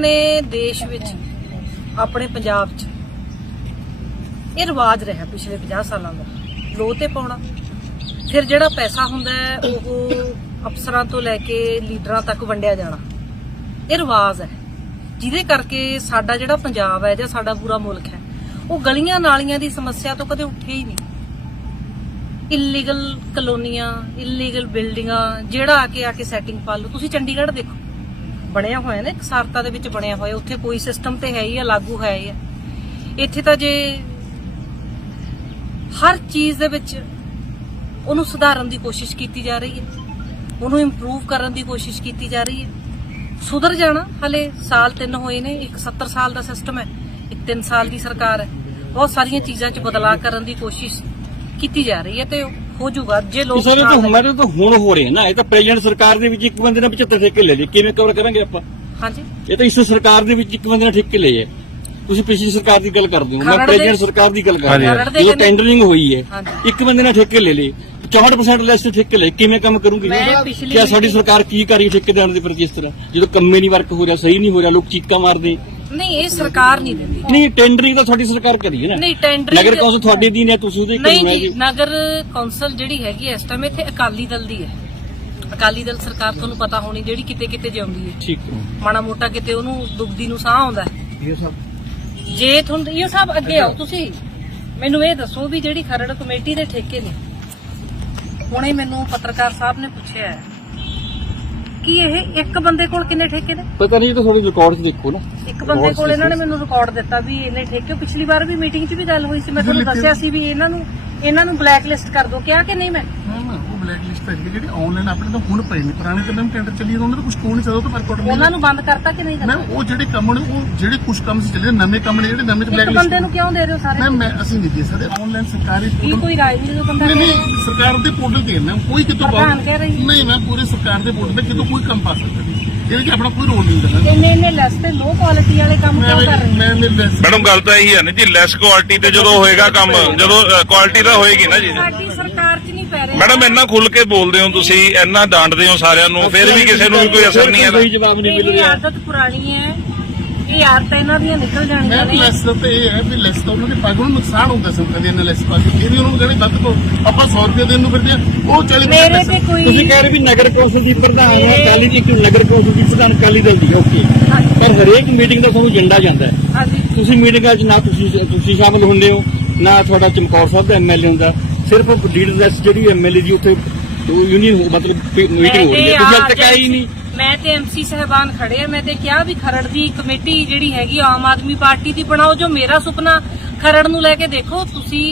ਆਪਣੇ ਦੇਸ਼ ਵਿੱਚ, ਆਪਣੇ ਪੰਜਾਬ 'ਚ, ਇਹ ਰਿਵਾਜ ਰਿਹਾ ਪਿਛਲੇ 50 ਸਾਲਾਂ ਦਾ। ਲੋ ਤੇ ਪਾਉਣਾ। ਫਿਰ ਜਿਹੜਾ ਪੈਸਾ ਹੁੰਦਾ ਉਹ ਅਫਸਰਾਂ ਤੋਂ ਲੈ ਕੇ ਲੀਡਰਾਂ ਤੱਕ ਵੰਡਿਆ ਜਾਣਾ। ਇਹ ਰਿਵਾਜ ਹੈ। ਜਿਹਦੇ ਕਰਕੇ ਸਾਡਾ ਜਿਹੜਾ ਪੰਜਾਬ ਹੈ ਜਾਂ ਸਾਡਾ ਪੂਰਾ ਮੁਲਕ ਹੈ, ਉਹ ਗਲੀਆਂ ਨਾਲੀਆਂ ਦੀ ਸਮੱਸਿਆ ਤੋਂ ਕਦੇ ਉੱਠੇ ਹੀ ਨਹੀਂ। ਇਲੀਗਲ ਕਲੋਨੀਆਂ ਇਲੀਗਲ ਬਿਲਡਿੰਗਾਂ ਜਿਹੜਾ ਆ ਕੇ ਆ ਕੇ ਸੈਟਿੰਗ ਪਾ ਲਓ। ਤੁਸੀਂ ਚੰਡੀਗੜ੍ਹ ਦੇਖੋ। ਬਣਿਆ ਹੋਇਆ ਨਾ, ਇੱਕ ਸਾਰਤਾ ਦੇ ਵਿੱਚ ਬਣਿਆ ਹੋਇਆ, ਉੱਥੇ ਕੋਈ ਸਿਸਟਮ ਤੇ ਹੈ ਹੀ ਆ, ਲਾਗੂ ਹੈ ਹੀ ਆ। ਇੱਥੇ ਤਾਂ ਜੇ ਹਰ ਚੀਜ਼ ਦੇ ਵਿੱਚ ਉਹਨੂੰ ਸੁਧਾਰਨ ਦੀ ਕੋਸ਼ਿਸ਼ ਕੀਤੀ ਜਾ ਰਹੀ ਹੈ, ਉਹਨੂੰ ਇੰਪਰੂਵ ਕਰਨ ਦੀ ਕੋਸ਼ਿਸ਼ ਕੀਤੀ ਜਾ ਰਹੀ ਹੈ। ਸੁਧਰ ਜਾਣਾ, ਹਲੇ ਸਾਲ ਤਿੰਨ ਹੋਏ ਨੇ, ਇੱਕ 70 ਸਾਲ ਦਾ ਸਿਸਟਮ ਹੈ, ਇੱਕ 3 ਸਾਲ ਦੀ ਸਰਕਾਰ ਹੈ। ਬਹੁਤ ਸਾਰੀਆਂ ਚੀਜ਼ਾਂ 'ਚ ਬਦਲਾਅ ਕਰਨ ਦੀ ਕੋਸ਼ਿਸ਼ ਕੀਤੀ ਜਾ ਰਹੀ ਹੈ ਤੇ ਹੋ ਜਾਊਗਾ ਜੇ ਲੋਕ ਸਾਰੇ ਤਾਂ ਨਾਲ- ਹਮਾਰੇ ਤਾਂ ਹੁਣ ਹੋ ਰਹੇ ਨਾ ਇਹ ਤਾਂ ਪ੍ਰੈਜ਼ੀਡੈਂਟ ਸਰਕਾਰ ਦੇ ਵਿੱਚ ਇੱਕ ਬੰਦੇ ਨੇ 75 ਠੇਕੇ ਲੈ ਲਏ। ਕਿਵੇਂ ਕਵਰ ਕਰਾਂਗੇ ਆਪਾਂ? ਹਾਂਜੀ। ਇਹ ਤਾਂ ਇਸ ਸਰਕਾਰ ਦੇ ਵਿੱਚ ਇੱਕ ਬੰਦੇ ਨੇ ਠੇਕੇ ਲਏ ਹੈ ਤੁਸੀਂ ਪਿਛਲੀ ਸਰਕਾਰ ਦੀ ਗੱਲ ਕਰਦੇ ਹੋ। ਮੈਂ ਖਰੜ ਦੇ- ਪ੍ਰੈਜ਼ੀਡੈਂਟ ਸਰਕਾਰ ਦੀ ਗੱਲ ਕਰ ਖਰੜ ਰਿਹਾ ਦੇ ਜਦੋਂ ਕਹਿੰਦੇ- ਟੈਂਡਰਿੰਗ ਹੋਈ ਹੈ ਹਾਂਜੀ। ਇੱਕ ਬੰਦੇ ਨੇ ਠੇਕੇ ਲੈ ਲਏ। 64% ਲੈਸ ਤੇ ਠੇਕੇ ਲਏ। ਕਿਵੇਂ ਕੰਮ ਕਰੂਗੀ? ਮੈਂ ਪਿਛਲੀ ਕਿਆ ਸਾਡੀ ਸਰਕਾਰ ਕੀ ਕਰ ਰਹੀ ਹੈ ਠੇਕੇ ਦੇਣ ਦੇ ਪ੍ਰਤੀ ਇਸ ਤਰ੍ਹਾਂ? ਜਦੋਂ ਕੰਮੇ ਨਹੀਂ ਵਰਕ ਹੋ ਰਿਹਾ ਸਹੀ ਨਹੀਂ ਹੋ ਰਿਹਾ ਲੋਕ ਚੀਕਾਂ ਮਾਰਦੇ। ਨਹੀਂ ਇਹ ਸਰਕਾਰ ਨਹੀਂ ਦਿੰਦੀ। ਨਹੀਂ ਟੈਂਡਰਿੰਗ ਤਾਂ ਤੁਹਾਡੀ ਸਰਕਾਰ ਕਰੀ ਹੈ ਨਾ। ਨਹੀਂ ਟੈਂਡਰਿੰਗ ਨਗਰ ਕੌਂਸਲ ਤੁਹਾਡੀ ਦੀ ਨੇ ਤੁਸੀਂ ਉਹਦੇ ਨਹੀਂ ਜੀ। ਨਗਰ ਕੌਂਸਲ ਜਿਹੜੀ ਹੈਗੀ ਇਸ ਟਾਈਮ ਇੱਥੇ ਅਕਾਲੀ ਦਲ ਦੀ ਹੈ। ਅਕਾਲੀ ਦਲ ਸਰਕਾਰ ਤੁਹਾਨੂੰ ਪਤਾ ਹੋਣੀ ਜਿਹੜੀ ਕਿਤੇ ਕਿਤੇ ਜਿਉਂਦੀ ਹੈ। ਠੀਕ ਮਾੜਾ ਮੋਟਾ ਕਿਤੇ ਉਹਨੂੰ ਦੁਬਦੀ ਨੂੰ ਸਾਹ ਆਉਂਦਾ ਹੈ। ਇਹ ਸਭ ਜੇ ਤੁਹਾਨੂੰ ਇਹ ਸਭ ਅੱਗੇ ਆਓ ਤੁਸੀਂ ਮੈਨੂੰ ਇਹ ਦੱਸੋ ਵੀ ਜਿਹੜੀ ਖਰੜ ਕਮੇਟੀ ਦੇ ਠੇਕੇ ਨੇ। ਹੁਣੇ ਮੈਨੂੰ ਪੱਤਰਕਾਰ ਸਾਹਿਬ ਨੇ ਪੁੱਛਿਆ ਹੈ। ਕਿ ਇਹ ਇੱਕ ਬੰਦੇ ਕੋਲ ਕਿੰਨੇ ਠੇਕੇ ਨੇ? ਪਤਾ ਨਹੀਂ ਇਹ ਤਾਂ ਤੁਹਾਡੇ ਰਿਕਾਰਡ 'ਚ ਦੇਖੋ ਨਾ। ਇੱਕ ਬੰਦੇ ਕੋਲ ਇਹਨਾਂ ਨੇ ਮੈਨੂੰ ਰਿਕਾਰਡ ਦਿੱਤਾ ਵੀ ਇਹਨੇ ਠੇਕੇ ਪਿਛਲੀ ਵਾਰ ਵੀ ਮੀਟਿੰਗ 'ਚ ਵੀ ਗੱਲ ਹੋਈ ਸੀ ਮੈਂ ਤੁਹਾਨੂੰ ਦੱਸਿਆ ਸੀ ਵੀ ਇਹਨਾਂ ਨੂੰ ਇਹਨਾਂ ਨੂੰ ਬਲੈਕ ਲਿਸਟ ਕਰ ਦਿਓ। ਕਿਹਾ ਕਿ ਨਹੀਂ ਮੈਂ? ਬਲੈਕ ਲਿਸਟ ਹੈ ਜਿਹੜੀ ਆਨਲਾਈਨ ਆਪਣੇ ਤਾਂ ਹੁਣ ਪਏ ਨੇ ਪੁਰਾਣੇ ਮੈਂ ਟੈਂਡਰ ਚੱਲੀ ਜਾਂਦਾ ਉਹਨਾਂ ਦਾ ਕੁਝ ਕੋਣ ਨਹੀਂ ਚੱਲਦਾ ਤਾਂ ਪਰ ਕੋਟ ਉਹਨਾਂ ਨੂੰ ਬੰਦ ਕਰਤਾ ਕਿ ਨਹੀਂ ਮੈਂ ਕਰਤਾ ਉਹ ਜਿਹੜੇ ਕੰਮ ਨੇ ਉਹ ਜਿਹੜੇ ਕੁਝ ਕੰਮ ਸੀ ਚੱਲੇ ਨਵੇਂ ਕੰਮ ਨੇ ਜਿਹੜੇ ਨਵੇਂ ਚ ਬਲੈਕ ਲਿਸਟ ਬੰਦੇ ਨੂੰ। ਕਿਉਂ ਦੇ ਰਹੇ ਹੋ ਸਾਰੇ? ਮੈਂ ਮੈਂ ਅਸੀਂ ਨਹੀਂ ਦੇ ਸਕਦੇ ਆਨਲਾਈਨ ਸਰਕਾਰੀ ਕੀ ਕੋਈ ਰਾਜਨੀਤਿਕ ਬੰਦਾ ਨਹੀਂ ਕਹਿ ਰਿਹਾ? ਨਹੀਂ ਸਰਕਾਰ ਦੇ ਪੋਰਟਲ ਤੇ ਨਾ ਕੋਈ ਕਿਤੋਂ ਹੈ। ਨਹੀਂ ਮੈਂ ਪੂਰੇ ਸਰਕਾਰ ਦੇ ਪੋਰਟਲ ਤੇ ਕਿਤੋਂ ਕੋਈ ਕੰਮ ਪਾ ਸਕਦਾ ਇਹਦੇ ਕਿ ਆਪਣਾ ਕੋਈ ਰੋਲ ਨਹੀਂ ਹੁੰਦਾ। ਇੰਨੇ ਇੰਨੇ ਲੈਸ ਤੇ ਲੋ ਕੁਆਲਿਟੀ ਵਾਲੇ ਕੰਮ ਮੈਂ ਕਿਉਂ ਕਰ ਰਹੇ ਮੈਂ ਮੈਂ ਵੈਸੇ- ਮੈਡਮ ਗੱਲ ਤਾਂ ਇਹੀ ਹੈ ਨਾ ਜੀ ਲੈਸ ਕੁਆਲਿਟੀ ਤੇ ਜਦੋਂ ਹੋਏਗਾ ਕੰਮ ਜਦੋਂ ਕੁਆਲਿਟੀ ਤਾਂ ਹੋਏਗੀ ਨਾ ਜੀ। ਸਾਡੀ ਸਰਕਾਰ ਮੈਡਮ ਇੰਨਾ ਖੁੱਲ ਕੇ ਬੋਲਦੇ ਹੋ ਤੁਸੀਂ ਇੰਨਾ ਡਾਂਟਦੇ ਹੋ ਸਾਰਿਆਂ ਨੂੰ ਫਿਰ ਵੀ ਕਿਸੇ ਨੂੰ ਵੀ ਕੋਈ ਅਸਰ ਨਹੀਂ ਕੋਈ ਜਵਾਬ ਨਹੀਂ ਮਿਲ ਰਿਹਾ ਆਦਤ ਪੁਰਾਣੀ ਹੈ। ਇਹ ਆਦਤਾਂ ਇਹਨਾਂ ਦੀਆਂ ਨਿਕਲ ਜਾਣੀਆਂ ਮੈਂ ਨੇ। ਲੈਸ ਤਾਂ ਇਹ ਹੈ ਵੀ ਲੈਸ ਤਾਂ ਉਹਨਾਂ ਦੇ ਪਾਗਲ ਨੂੰ ਨੁਕਸਾਨ ਹੁੰਦਾ ਸੀ ਕਦੇ ਇਹਨਾਂ ਲੈਸ ਪਾ ਕੇ ਇਹ ਵੀ ਉਹਨੂੰ ਕਹਿੰਦੇ ਵੱਧ ਤੋਂ ਆਪਾਂ 100 ਰੁਪਏ ਦੇਣ ਨੂੰ ਫਿਰਦੇ ਆ ਉਹ 40 ਮੇਰੇ ਤੇ ਕੋਈ ਤੁਸੀਂ ਕਹਿ ਰਹੇ ਵੀ ਨਗਰ ਕੌਂਸਲ ਦੀ ਪ੍ਰਧਾਨ ਹੈ ਅਕਾਲੀ ਦੀ ਇੱਕ ਨਗਰ ਕੌਂਸਲ ਦੀ ਪ੍ਰਧਾਨ ਅਕਾਲੀ ਦਲ ਦੀ ਓਕੇ। ਪਰ ਹਰੇਕ ਮੀਟਿੰਗ ਦਾ ਤੁਹਾਨੂੰ ਏਜੰਡਾ ਜਾਂਦਾ ਹੈ। ਹਾਂਜੀ। ਤੁਸੀਂ ਮੀਟਿੰਗਾਂ 'ਚ ਨਾ ਤੁਸੀਂ ਤੁਸੀਂ ਸ਼ਾਮਲ ਹੁੰਦੇ ਹੋ ਨਾ ਤੁਹਾਡਾ ਚਮਕੌਰ ਸਾਹਿਬ ਦਾ ਐਮਐਲਏ ਹੁੰਦਾ। ਸਿਰਫ ਲੀਡਰਲੈਸ ਜਿਹੜੀ ਐਮਐਲਏ ਦੀ ਉੱਥੇ ਯੂਨੀਅਨ ਮਤਲਬ ਮੀਟਿੰਗ ਹੋ ਰਹੀ ਹੈ। ਤੁਸੀਂ ਹਾਲੇ ਤੱਕ ਆਏ ਹੀ ਨਹੀਂ। ਮੈਂ ਤੇ ਐਮਸੀ ਸਹਿਬਾਨ ਖੜੇ ਆ। ਮੈਂ ਤੇ ਕਿਹਾ ਵੀ ਖਰੜ ਦੀ ਕਮੇਟੀ ਜਿਹੜੀ ਹੈਗੀ ਆਮ ਆਦਮੀ ਪਾਰਟੀ ਦੀ ਬਣਾਓ ਜੋ ਮੇਰਾ ਸੁਪਨਾ ਖਰੜ ਨੂੰ ਲੈ ਕੇ ਦੇਖੋ ਤੁਸੀਂ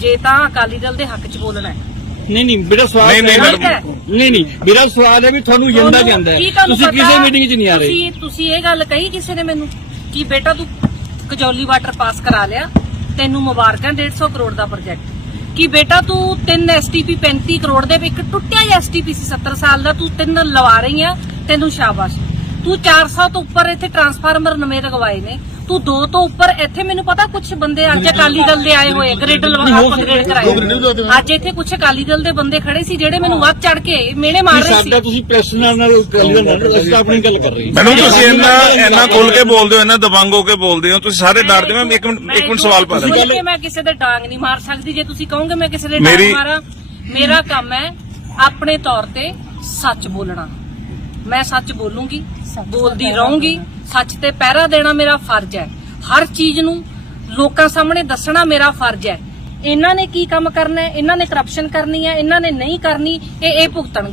ਜੇ ਤਾਂ ਅਕਾਲੀ ਦਲ ਦੇ ਹੱਕ 'ਚ ਬੋਲਣਾ ਹੈ। ਨਹੀਂ ਨਹੀਂ ਮੇਰਾ ਸਵਾਲ ਨਹੀਂ, ਨਹੀਂ। ਨਹੀਂ ਨਹੀਂ ਮੇਰਾ ਸਵਾਲ ਹੈ ਵੀ ਤੁਹਾਨੂੰ ਜਾਂਦਾ ਤੁਹਾਨੂੰ ਤੁਸੀਂ ਕਿਸੇ ਮੀਟਿੰਗ 'ਚ ਨਹੀਂ ਆ ਰਹੇ। ਤੁਸੀਂ ਤੁਸੀਂ ਇਹ ਗੱਲ ਕਹੀ ਕਿਸੇ ਨੇ ਮੈਨੂੰ ਕਿ ਬੇਟਾ ਤੂੰ ਕਜੌਲੀ ਵਾਟਰ ਪਾਸ ਕਰਾ ਲਿਆ ਤੈਨੂੰ ਮੁਬਾਰਕਾਂ 150 ਕਰੋੜ ਦਾ ਪ੍ਰੋਜੈਕਟ ਕਿ ਬੇਟਾ ਤੂੰ 3 ਐਸਟੀਪੀ 35 ਕਰੋੜ ਦੇ ਇੱਕ ਟੁੱਟਿਆ ਹੀ ਐਸਟੀਪੀ ਸੀ 70 ਸਾਲ ਦਾ, ਤੂੰ ਤਿੰਨ ਲਵਾ ਰਹੀ ਆ, ਤੈਨੂੰ ਸ਼ਾਬਾਸ਼। ਤੂੰ 400 ਤੋਂ ਉੱਪਰ ਇੱਥੇ ਟਰਾਂਸਫਾਰਮਰ ਨਵੇਂ ਲਗਵਾਏ ਨੇ। ਤੂੰ ਦੋ ਤੋਂ ਉੱਪਰ ਇੱਥੇ ਮੈਨੂੰ ਪਤਾ ਕੁਝ ਬੰਦੇ ਅੱਜ ਅਕਾਲੀ ਦਲ ਦੇ ਆਏ ਹੋਏ ਗ੍ਰਿਡ ਲਵਾ ਅਪਗ੍ਰੇਡ ਕਰਾਏ। ਅੱਜ ਇੱਥੇ ਕੁਝ ਅਕਾਲੀ ਦਲ ਦੇ ਬੰਦੇ ਖੜੇ ਸੀ ਜਿਹੜੇ ਮੈਨੂੰ ਵੱਧ ਚੜ ਕੇ ਮੇਨੇ ਮਾਰ ਰਹੇ ਸੀ। ਸਾਡਾ ਤੁਸੀਂ ਪ੍ਰੈਸ ਨਾਲ ਨਾਲ ਅਕਾਲੀ ਦਲ ਨਾਲ ਅਸੀਂ ਆਪਣੀ ਗੱਲ ਕਰ ਰਹੇ ਹਾਂ। ਮੈਡਮ ਤੁਸੀਂ ਇੰਨਾ ਇੰਨਾ ਖੁੱਲ ਕੇ ਬੋਲਦੇ ਹੋ ਇੰਨਾ ਦਬੰਗ ਹੋ ਕੇ ਬੋਲਦੇ ਹੋ ਤੁਸੀਂ ਸਾਰੇ ਡਰਦੇ ਹੋ ਮੈਂ ਇੱਕ ਮਿੰਟ ਇੱਕ ਮਿੰਟ ਸਵਾਲ ਪਾ ਕਿ ਮੈਂ ਕਿਸੇ ਦੇ ਡਾਂਗ ਨਹੀਂ ਮਾਰ ਸਕਦੀ ਜੇ ਤੁਸੀਂ ਕਹੋਗੇ ਮੈਂ ਕਿਸੇ ਦੇ ਮੇਰੀ- ਡਾਂਗ ਮਾਰਾਂ। ਮੇਰਾ ਕੰਮ ਹੈ ਆਪਣੇ ਤੌਰ ਤੇ ਸੱਚ ਬੋਲਣਾ। ਮੈਂ ਸੱਚ ਬੋਲੂੰਗੀ ਬੋਲਦੀ ਰਹੂੰਗੀ ਸੱਚ ਤੇ ਪਹਿਰਾ ਦੇਣਾ ਮੇਰਾ ਫਰਜ਼ ਹੈ। ਹਰ ਚੀਜ਼ ਨੂੰ ਲੋਕਾਂ ਸਾਹਮਣੇ ਦੱਸਣਾ ਮੇਰਾ ਫਰਜ਼ ਹੈ। ਇਹਨਾਂ ਨੇ ਕੀ ਕੰਮ ਕਰਨਾ ਹੈ? ਇਹਨਾਂ ਨੇ ਕਰਪਸ਼ਨ ਕਰਨੀ ਹੈ? ਇਹਨਾਂ ਨੇ ਨਹੀਂ ਕਰਨੀ? ਇਹ ਇਹ ਭੁਗਤਣਗੇ।